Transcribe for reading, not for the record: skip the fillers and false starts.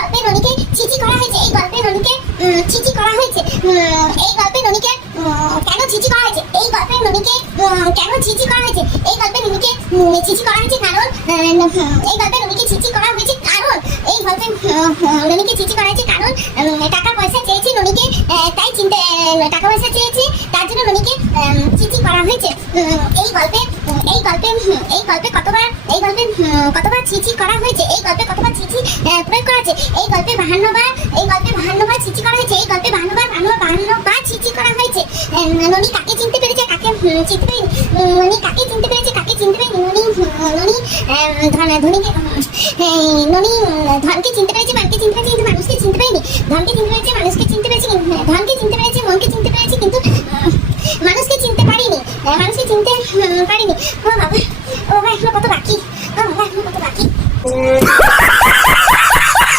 গল্পে ননিকে ছিচি করা হয়েছে, এই গল্পে ননিকে ছিচি করা হয়েছে, এই গল্পে ননিকে কেন ছিচি করা হয়েছে, এই গল্পে ননিকে কেন ছিচি করা হয়েছে, এই গল্পে ননিকে ছিচি করা হয়েছে কারণ এই গল্পে ননিকে ছিচি করা হয়েছে কারণ এই গল্পে ননিকে ছিচি করা হয়েছে কারণ টাকা পয়সা চেয়েছে ননিকে, তাই টাকা পয়সা চেয়েছে তার জন্য ননিকে ছিচি করা হয়েছে। এই গল্পে কতবার ছিচি করা হয়েছে, এই গল্পে কতবার ছিচি প্রয়োগ করা হয়েছে, এই গল্পে 52 বার ছিচি করা হয়েছে, এই গল্পে 52 বার ছিচি করা হয়েছে। ননি কাকে চিনতে পেরেছে, কাকে চিনতে পারেনি, ননি কাকে চিনতে পেরেছে, কাকে চিনতে পারেনি, ননি ধনকে চিনতে পেরেছে, মানকে চিনতে পেরেছে কিন্তু মানুষকে চিনতে পারেনি, ধনকে চিনতে পেরেছে, মানুষকে চিনতে পেরেছে, ধনকে চিনতে পেরেছে, মনকে চিনতে পেরেছে কিন্তু মানুষকে চিনতে পারিনি, মানুষকে চিনতে পারিনি। ও বাবা এখনো কত বাকি, ও বাবা এখনো কত বাকি।